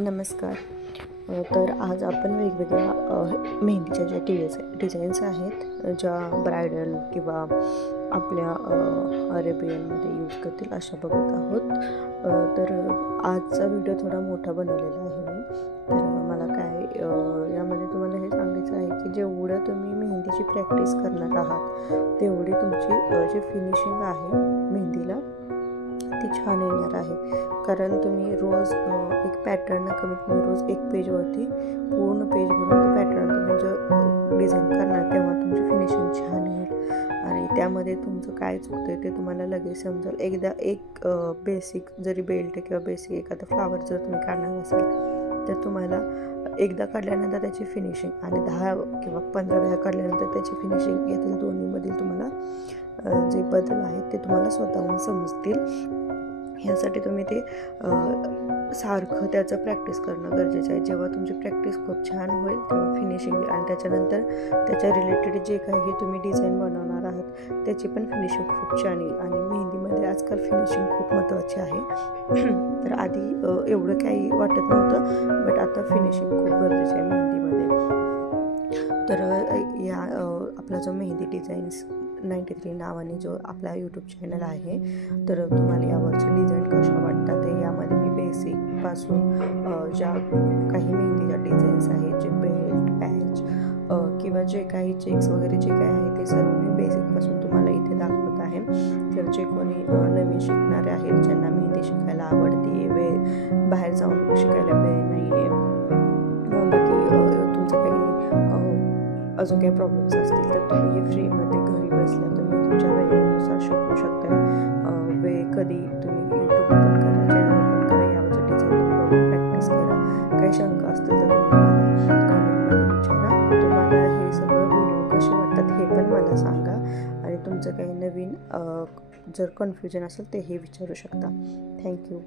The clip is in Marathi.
नमस्कार. तर आज आपण वेगवेगळ्या मेहंदीच्या ज्या डिझाईन्स आहेत, ज्या ब्रायडल किंवा आपल्या अरेबियनमध्ये यूज करतील अशा बघत आहोत. तर आजचा व्हिडिओ थोडा मोठा बनवलेला आहे मी. तर मला यामध्ये तुम्हाला हे सांगायचं आहे की जेवढं तुम्ही मेहंदीची प्रॅक्टिस करणार आहात तेवढी तुमची जी फिनिशिंग आहे मेहंदीला ती छान येणार आहे. कारण तुम्ही रोज एक पॅटर्न कमीत कमी रोज एक पेजवरती पूर्ण पेज भरून तो पॅटर्न तुम्ही जर डिझाईन करणार तेव्हा तुमची फिनिशिंग छान येईल आणि त्यामध्ये तुमचं काय चुकतं ते तुम्हाला लगेच समजेल. एकदा एक बेसिक जरी बेल्ट किंवा बेसिक एखादा फ्लावर जर तुम्ही काढणार असेल तर तुम्हाला एकदा काढल्यानंतर त्याची फिनिशिंग आणि 10 किंवा 15 वेळा काढल्यानंतर त्याची फिनिशिंग यातील दोन्हीमधील तुम्हाला जे बदल आहेत ते तुम्हाला स्वतःहून समजतील. ह्यासाठी तुम्ही ते सारखं त्याचं प्रॅक्टिस करणं गरजेचं आहे. जेव्हा तुमची प्रॅक्टिस खूप छान होईल तेव्हा फिनिशिंग येईल आणि त्याच्यानंतर त्याच्या रिलेटेड जे काही तुम्ही डिझाईन बनवणार आहात त्याची पण फिनिशिंग खूप छान येईल. आणि मेहंदीमध्ये आजकाल फिनिशिंग खूप महत्त्वाची आहे. तर आधी एवढं काही वाटत नव्हतं, बट आता फिनिशिंग खूप गरजेचं आहे मेहंदीमध्ये. तर आपला जो मेहंदी डिझाईन्स 93 नावाने जो आपला यूट्यूब चॅनल आहे, तर तुम्हाला यावरच्या डिझाईन कशा वाटतात ते यामध्ये मी बेसिकपासून ज्या काही मेहंदीच्या डिझाईन्स आहेत, जे बेल्ट पॅच किंवा जे काही चेक्स वगैरे जे काही आहे ते सर्व मी बेसिकपासून तुम्हाला इथे दाखवत आहे. तर जे कोणी नवीन शिकणारे आहेत, ज्यांना मेहंदी शिकायला आवडते, बाहेर जाऊन शिकायला वेळ नाही आहे, बाकी तुमचं काही अजून काही प्रॉब्लेम्स असतील तर तुम्ही हे फ्रीमध्ये घरी बसल्या तुम्ही तुमच्या वेळेनुसार शिकू शकता. वेळ कधी तुम्ही यूट्यूब ओपन करा, चॅनल ओपन करा, यावरच्या डिझाईन बघून प्रॅक्टिस करा. काही शंका असतील तर तुम्ही मला कमेंटमध्ये विचारा. तुम्हाला हे सगळं व्हिडिओ कसे वाटतात हे पण मला सांगा आणि तुमचं काही नवीन जर कन्फ्युजन असेल ते हे विचारू शकता. थँक्यू.